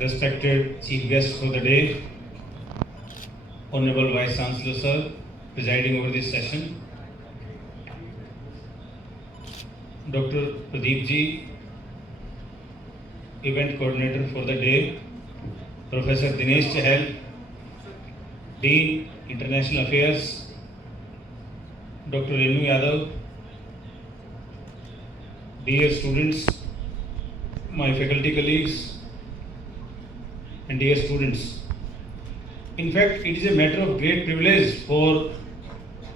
respected chief guest for the day, Honorable Vice Chancellor Sir, presiding over this session, Dr. Pradeep Ji, event coordinator for the day, Professor Dinesh Chahal, Dean International Affairs, Dr. Renu Yadav, dear students, my faculty colleagues, and dear students. In fact, it is a matter of great privilege for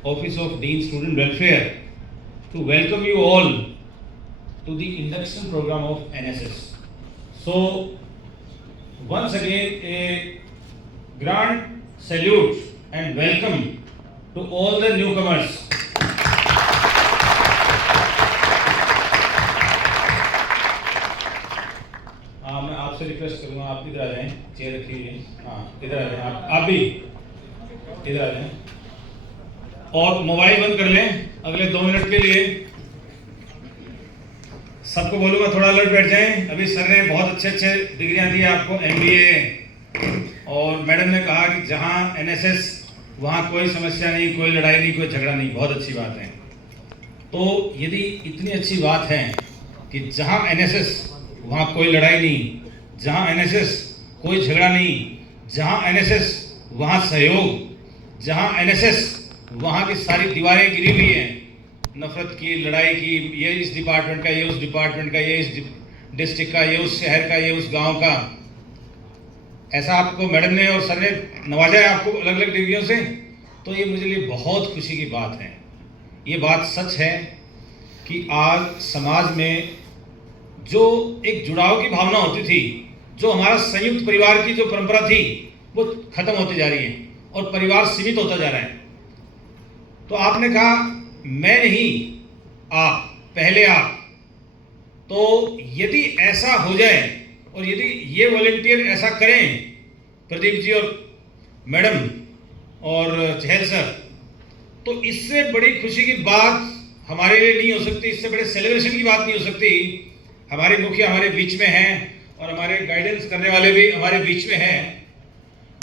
Office of Dean Student Welfare to welcome you all to the induction program of NSS. So, once again, a grand salute and welcome to all the newcomers. मैं आपसे request करूंगा, आप इधर आ जाएं, chair रखी हुई है, हाँ इधर आ जाएं, आप भी इधर आ जाएं और मोबाइल बंद कर लें अगले 2 मिनट के लिए। सबको बोलूंगा थोड़ा अलर्ट बैठ जाएं। अभी सर ने बहुत अच्छे डिग्रियां दी आपको, MBA, और मैडम ने कहा कि जहां NSS वहां कोई समस्या नहीं, कोई लड़ाई नहीं, कोई झगड़ा नहीं। बहुत अच्छी बात है। तो यदि इतनी अच्छी बात है कि जहां NSS वहाँ कोई लड़ाई नहीं, जहाँ NSS कोई झगड़ा नहीं, जहाँ NSS वहाँ सहयोग, जहाँ NSS वहाँ की सारी दीवारें गिरी हुई हैं नफरत की, लड़ाई की, ये इस डिपार्टमेंट का, ये उस डिपार्टमेंट का, ये इस डिस्ट्रिक्ट का, ये उस शहर का, ये उस गांव का। ऐसा आपको मैडम ने और सर ने नवाजा है आपको अलग अलग डिग्रियों से। तो ये मुझे लिए बहुत खुशी की बात है। ये बात सच है कि आज समाज में जो एक जुड़ाव की भावना होती थी, जो हमारा संयुक्त परिवार की जो परंपरा थी, वो खत्म होती जा रही है और परिवार सीमित होता जा रहा है। तो आपने कहा मैं नहीं, आप, पहले आप। तो यदि ऐसा हो जाए और यदि ये वॉलंटियर ऐसा करें, प्रदीप जी और मैडम और चहल सर, तो इससे बड़ी खुशी की बात हमारे लिए नहीं हो सकती, इससे बड़े सेलिब्रेशन की बात नहीं हो सकती। हमारे मुखिया हमारे बीच में हैं और हमारे गाइडेंस करने वाले भी हमारे बीच में हैं,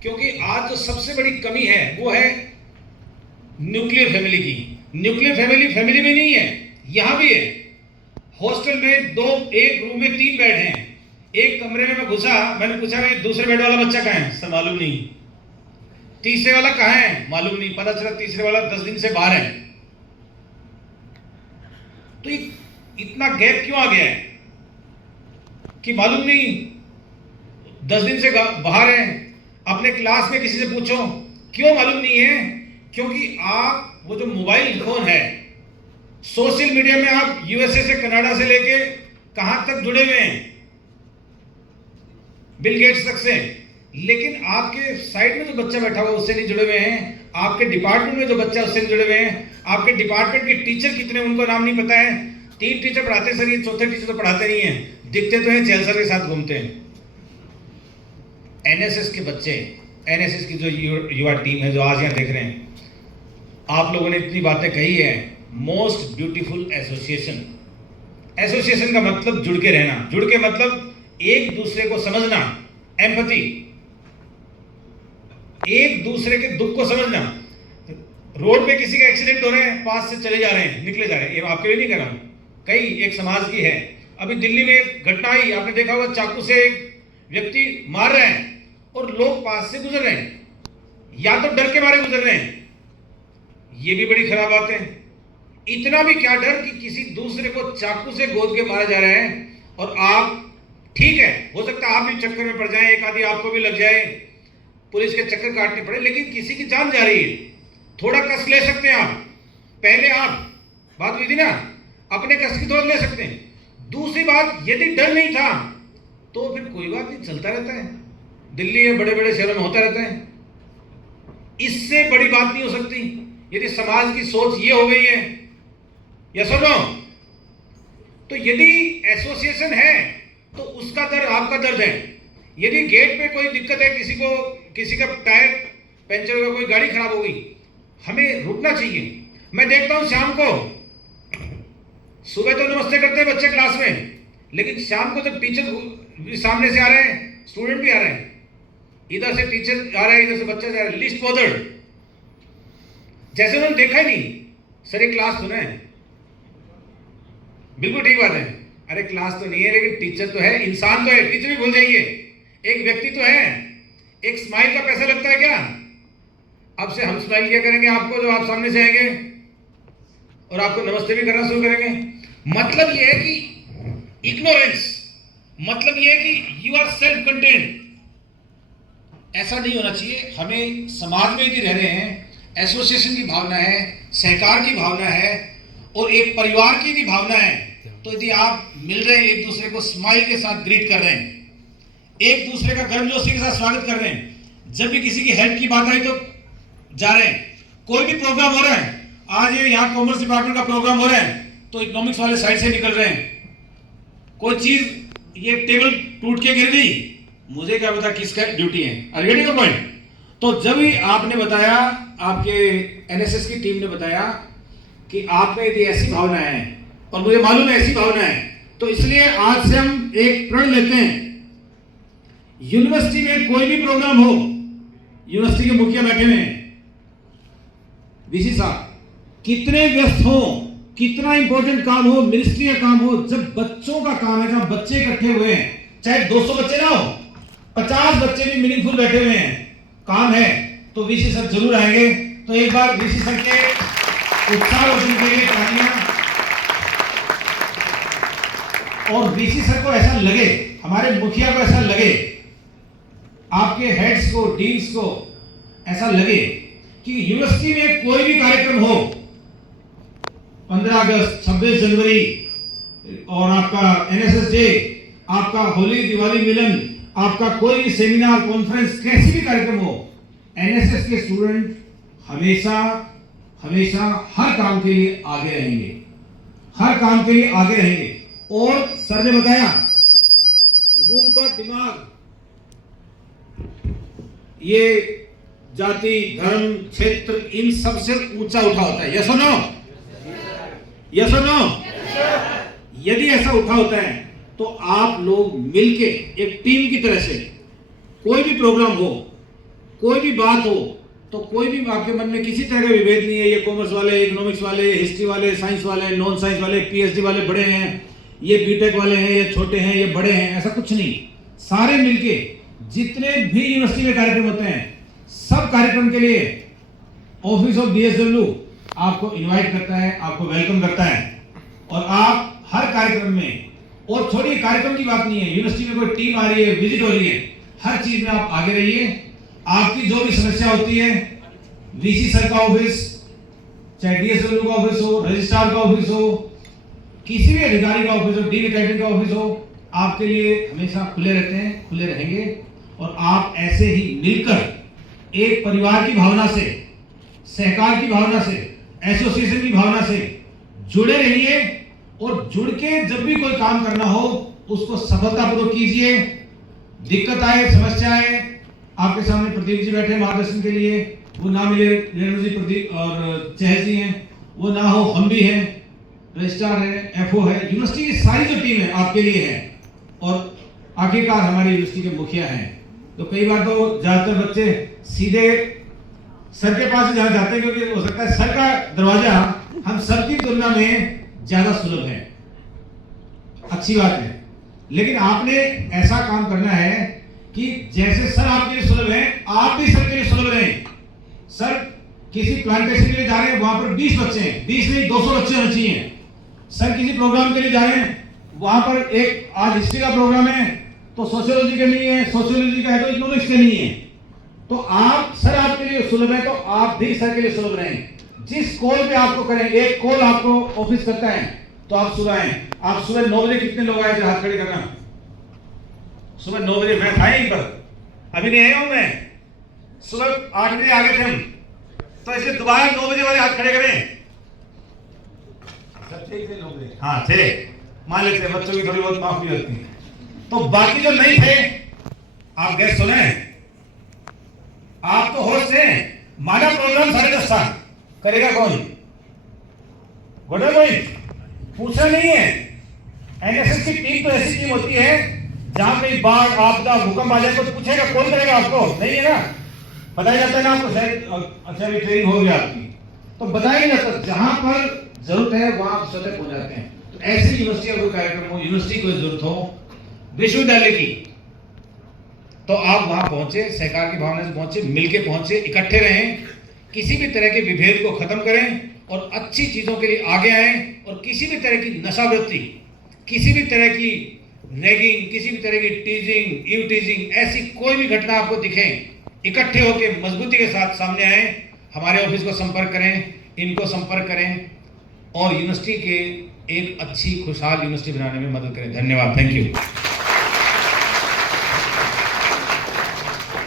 क्योंकि आज जो सबसे बड़ी कमी है वो है न्यूक्लियर फैमिली की। न्यूक्लियर फैमिली में नहीं है, यहाँ भी है। हॉस्टल में एक रूम में 3 बेड हैं। एक कमरे में मैं घुसा, मैंने पूछा कि दूसरे बेड वाला बच्चा कहाँ है? सर मालूम नहीं। तीसरे वाला कहाँ है? मालूम नहीं। पता चला तीसरे वाला 10 दिन से बाहर है। तो इतना गैप क्यों आ गया है कि मालूम नहीं, 10 दिन से बाहर है। अपने क्लास में किसी से पूछो क्यों मालूम नहीं है, क्योंकि आप वो जो मोबाइल फोन है, सोशल मीडिया में आप USA से, कनाडा से लेके कहां तक जुड़े हुए हैं, बिल गेट्स तक से। लेकिन आपके साइड में जो बच्चा बैठा हुआ उससे नहीं जुड़े हुए हैं, आपके डिपार्टमेंट में जो बच्चा उससे नहीं जुड़े हुए हैं, आपके डिपार्टमेंट के टीचर कितने उनको नाम नहीं पता है। 3 टीचर पढ़ाते सर, ये चौथे टीचर तो पढ़ाते नहीं है, दिखते तो हैं, चहल सर के साथ घूमते हैं। NSS के बच्चे, NSS की जो युवा टीम है जो आज यहाँ देख रहे हैं, आप लोगों ने इतनी बातें कही है। Most beautiful association. एसोसिएशन का मतलब जुड़ के रहना, जुड़ के मतलब एक दूसरे को समझना, एम्पैथी, एक दूसरे के दुख को समझना। रोड पे किसी का एक्सीडेंट हो रहा है, पास से चले जा रहे हैं, निकले जा रहे हैं, ये आपके लिए नहीं कर रहा हूं, कई एक समाज की है। अभी दिल्ली में एक घटना आई, आपने देखा होगा, चाकू से एक व्यक्ति मार रहे हैं और लोग पास से गुजर रहे हैं, या तो डर के मारे गुजर रहे हैं। ये भी बड़ी खराब बात है। इतना भी क्या डर कि किसी दूसरे को चाकू से गोद के मारा जा रहा है, और आप, ठीक है, हो सकता है आप भी चक्कर में पड़ जाएं, एक आदि आपको भी लग जाए, पुलिस के चक्कर काटने पड़े, लेकिन किसी की जान जा रही है, थोड़ा कष्ट ले सकते हैं आप। पहले आप, बात हुई थी ना, अपने कष्ट की थोड़ा ले सकते हैं। दूसरी बात, यदि डर नहीं था तो फिर कोई बात नहीं, चलता रहता है, दिल्ली है, बड़े बड़े शहरों में होता रहता है। इससे बड़ी बात नहीं हो सकती यदि समाज की सोच ये हो गई है। या सुनो, तो यदि एसोसिएशन है तो उसका दर्द आपका दर्द है। यदि गेट पे कोई दिक्कत है, किसी का टायर पंचर हो गया, कोई गाड़ी खराब हो गई, हमें रुकना चाहिए। मैं देखता हूं शाम को, सुबह तो नमस्ते करते हैं बच्चे क्लास में, लेकिन शाम को जब टीचर सामने से आ रहे हैं स्टूडेंट भी आ रहे हैं, इधर से टीचर आ रहा है, इधर से बच्चा जा रहा है, लिस्ट बॉर्डर्ड, जैसे उन्होंने देखा ही नहीं। सर ये क्लास सुने, बिल्कुल ठीक बात है, अरे क्लास तो नहीं है लेकिन टीचर तो है, इंसान तो है, टीचर भी भूल जाइए, एक व्यक्ति तो है। एक स्माइल का पैसा लगता है क्या? अब से हम स्माइल क्या करेंगे आपको जब आप सामने से आएंगे और आपको नमस्ते भी करना शुरू करेंगे। मतलब ये है कि इग्नोरेंस, मतलब ये है कि यू आर सेल्फ कंटेंट। ऐसा नहीं होना चाहिए। हमें समाज में यदि रह रहे हैं, एसोसिएशन की भावना है, सहकार की भावना है और एक परिवार की भी भावना है, तो यदि आप मिल रहे हैं, एक दूसरे को स्माइल के साथ ग्रीट कर रहे हैं, एक दूसरे का गर्मजोशी के साथ स्वागत कर रहे हैं, जब भी किसी की हेल्प की बात आई तो जा रहे हैं, कोई भी प्रोग्राम हो रहा है, आज ये यहाँ कॉमर्स डिपार्टमेंट का प्रोग्राम हो रहा है तो इकोनॉमिक्स वाले साइड से निकल रहे हैं, कोई चीज ये टेबल टूट के गिर गई, मुझे क्या पता किसका ड्यूटी है। Are getting a point? तो जब भी आपने बताया, आपके एनएसएस की टीम ने बताया कि आप में यदि ऐसी भावना है और मुझे मालूम है ऐसी भावना है, तो इसलिए आज से हम एक प्रण लेते हैं, यूनिवर्सिटी में कोई भी प्रोग्राम हो, यूनिवर्सिटी के मुखिया बैठे हुए हैं, वीसी साहब, कितने व्यस्त हो, कितना इंपॉर्टेंट काम हो, मिनिस्ट्री का काम हो, जब बच्चों का काम है, जब बच्चे इकट्ठे हुए हैं, चाहे 200 बच्चे ना हो, 50 बच्चे भी मीनिंगफुल बैठे हुए हैं, काम है, तो वीसी सर जरूर आएंगे। तो एक बार वीसी सर के उत्साहवर्धन के लिए तालियां। और वीसी सर को ऐसा लगे, हमारे मुखिया को ऐसा लगे, आपके हेड्स को, डीन्स को ऐसा लगे कि यूनिवर्सिटी में कोई भी कार्यक्रम हो, 15 अगस्त, 26 जनवरी और आपका एनएसएस डे, आपका होली दिवाली मिलन, आपका कोई भी सेमिनार, कॉन्फ्रेंस, कैसी भी कार्यक्रम हो, एनएसएस के स्टूडेंट हमेशा हमेशा हर काम के लिए आगे रहेंगे, हर काम के लिए आगे रहेंगे। और सर ने बताया वूम का दिमाग ये जाति, धर्म, क्षेत्र, इन सब से ऊंचा उठा होता है। यस और नो? यस और नो? यदि ऐसा उठा होता है तो आप लोग मिलके एक टीम की तरह से कोई भी प्रोग्राम हो, कोई भी बात हो, तो कोई भी आपके मन में किसी तरह का विभेद नहीं है, ये कॉमर्स वाले, इकोनॉमिक्स वाले, हिस्ट्री वाले, साइंस वाले, नॉन साइंस वाले, पीएचडी वाले बड़े हैं, ये बीटेक वाले हैं, ये छोटे हैं, ये बड़े हैं, ऐसा कुछ नहीं। सारे मिलके जितने भी यूनिवर्सिटी में कार्यक्रम होते हैं, सब कार्यक्रम के लिए ऑफिस ऑफ डीएसडब्ल्यू आपको इनवाइट करता है, आपको वेलकम करता है। और आप हर कार्यक्रम में, और छोड़िए कार्यक्रम की बात नहीं है, यूनिवर्सिटी में कोई टीम आ रही है, विजिट हो रही है, हर चीज में आप आगे रहिए। आपकी जो भी समस्या होती है, वीसी सर का ऑफिस, चाहे डीएसडब्ल्यू का ऑफिस हो, रजिस्ट्रार का ऑफिस हो, किसी भी अधिकारी का ऑफिस हो, डीन एकेडमी का ऑफिस हो, आपके लिए हमेशा खुले रहते हैं, खुले रहेंगे। और आप ऐसे ही मिलकर एक परिवार की भावना से, सहकार की भावना से, एसोसिएशन की भावना से जुड़े रहिए। और जुड़ के जब भी कोई काम करना हो उसको सफलतापूर्वक कीजिए। दिक्कत आए, समस्या आए, आपके सामने प्रदीप जी बैठे मार्गदर्शन के लिए, वो ना मिले, रेणु जी, प्रदीप और चहल जी हैं, वो ना हो, हम भी हैं, रजिस्ट्रार है, एफओ है, यूनिवर्सिटी की सारी जो टीम है आपके लिए है। और आखिरकार हमारी यूनिवर्सिटी के मुखिया हैं। तो कई बार तो ज्यादातर बच्चे सीधे सर के पास जाना चाहते हैं, क्योंकि हो सकता है सर का दरवाजा हम सबकी तुलना में ज्यादा सुलभ है, अच्छी बात है। लेकिन आपने ऐसा काम करना है कि जैसे सर आपके लिए सुलभ है, आप भी सर के लिए सुलभ रहें। सर किसी प्लांटेशन के लिए जा रहे हैं, वहां पर 20 बच्चे हैं, 20 नहीं 200 बच्चे होने चाहिए। सर किसी प्रोग्राम के लिए जा रहे हैं, वहां पर एक आज हिस्ट्री का प्रोग्राम है तो सोशियोलॉजी के लिए है, सोशियोलॉजी का है तो इकोनॉमिक्स के लिए है। तो आप, सर आपके लिए सुलभ है तो आप भी सर के लिए सुलभ रहें। जिस कॉल पे आपको करें, एक कॉल आपको ऑफिस करता है तो आप सुबह आए। आप सुबह 9 बजे कितने लोग आए थे, हाथ खड़े करना। सुबह 9 बजे मैं था यहीं पर, अभी नहीं आया हूं मैं, सुबह 8 बजे आ गए थे हम, तो इसलिए दोबारा 9 बजे वाले हाथ खड़े करें। सब ठीक थे लोग? हाँ थे, मान लेते हैं, बच्चों की थोड़ी बहुत माफी होती है। तो बाकी जो नहीं थे, आप गैस सुने, आप तो होस्ट हैं, माना प्रोग्राम 10:30 करेगा कौन? गोडा कोई पूछा नहीं है। एनएसएस की टीम तो ऐसी टीम होती है जहां पे बाढ़ आपदा भूकंप आ जाए तो पूछेगा कौन करेगा? आपको नहीं है ना, बताया जाता है ना आपको, शायद अच्छा भी ट्रेनिंग हो गया आपकी, तो बताया नहीं जाता। जहां पर जरूरत है वहां आप स्वतः पहुंच जाते हैं। तो ऐसी यूनिवर्सिटी का कोई कार्यक्रम हो, यूनिवर्सिटी को जरूरत हो विश्वविद्यालय की, तो आप वहां पहुंचे, सहकार की भावना से पहुंचे, मिलके पहुंचे, इकट्ठे रहें, किसी भी तरह के विभेद को खत्म करें और अच्छी चीजों के लिए आगे आए। और किसी भी तरह की नशावृत्ति, किसी भी तरह की रैगिंग, किसी भी तरह की टीजिंग, यू टीजिंग, ऐसी कोई भी घटना आपको दिखे, इकट्ठे होकर मजबूती के साथ सामने आए, हमारे ऑफिस को संपर्क करें, इनको संपर्क करें और यूनिवर्सिटी के एक अच्छी खुशहाल यूनिवर्सिटी बनाने में मदद करें। धन्यवाद, थैंक यू।